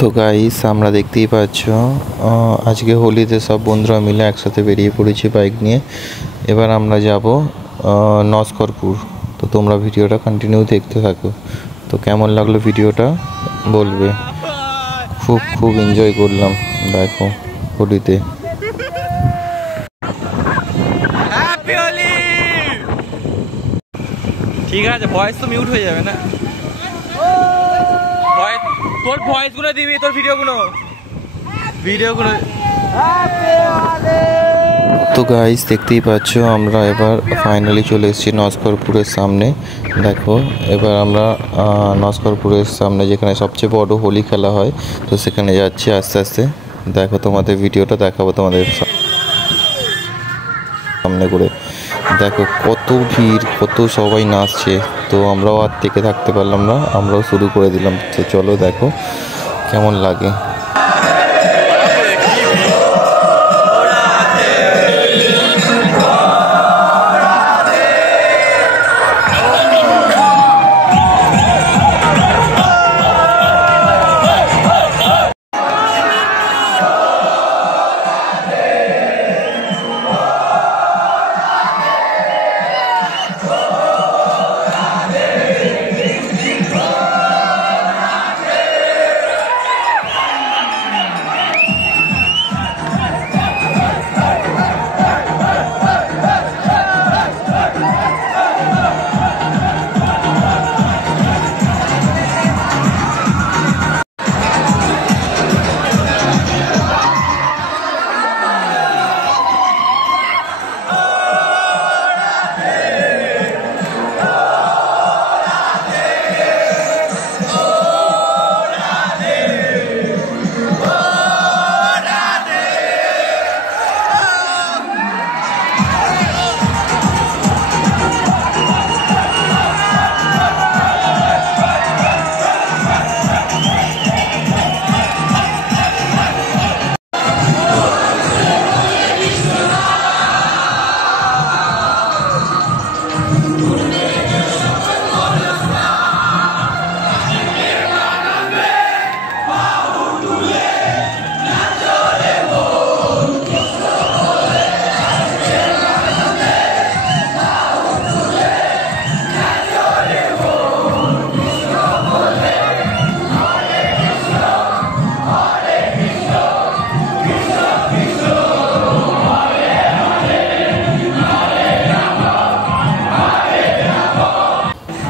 তো গাইস আমরা দেখতেই পাচ্ছ আজকে হোলিতে সব বন্ধুরা মিলে একসাথে বেরিয়ে পড়েছি বাইক নিয়ে। এবার আমরা যাব নস্করপুর। তো তোমরা ভিডিওটা কন্টিনিউ দেখতে থাকো। তো কেমন লাগলো ভিডিওটা বলবে। খুব এনজয় করলাম দেখো হোলিতে। ঠিক আছে, ভয়েস তো মিউট হয়ে যাবে না। তোর ভয়েস গুলো দিবি, তোর ভিডিও গুলো। তো গাইস দেখতেই পাচ্ছ আমরা এবার ফাইনালি চলে এসেছি নস্করপুরের সামনে। দেখো এবার আমরা নস্করপুরের সামনে যেখানে সবচেয়ে বড় হোলি খেলা হয়, তো সেখানে যাচ্ছি আস্তে আস্তে। দেখো তোমাদের ভিডিওটা দেখাবো তোমাদের সামনে করে। দেখো কত ভিড়, কত সবাই নাচছে। তো আমরাও আর থেকে থাকতে পারলাম না, আমরাও শুরু করে দিলাম। তো চলো দেখো কেমন লাগে।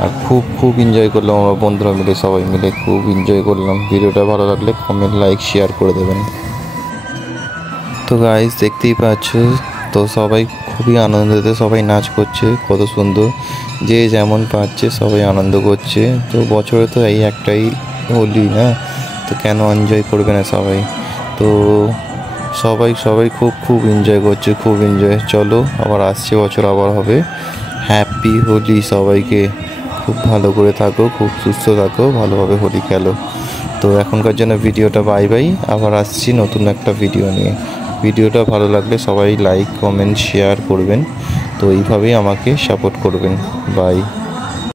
আর খুব এনজয় করলাম আমরা বন্ধুরা মিলে, সবাই মিলে খুব এনজয় করলাম। ভিডিওটা ভালো লাগলে কমেন্ট, লাইক, শেয়ার করে দেবেন। তো গাইস দেখতেই পাচ্ছ, তো সবাই খুবই আনন্দতে সবাই নাচ করছে, কত সুন্দর। যে যেমন পাচ্ছে সবাই আনন্দ করছে। তো বছরে তো এই একটাই হোলি না, তো কেন এনজয় করবে না সবাই। তো সবাই খুব এনজয় করছে, খুব এনজয়। চলো আবার আসছে বছর আবার হবে। হ্যাপি হোলি সবাইকে। খুব ভালো করে থাকো, খুব সুস্থ থাকো, ভালোভাবে হোলি খেলো। তো এখনকার জন্য ভিডিওটা বাই। আবার আসছি নতুন একটা ভিডিও নিয়ে। ভিডিওটা ভালো লাগলে সবাই লাইক, কমেন্ট, শেয়ার করবেন। তো এইভাবেই আমাকে সাপোর্ট করবেন। বাই।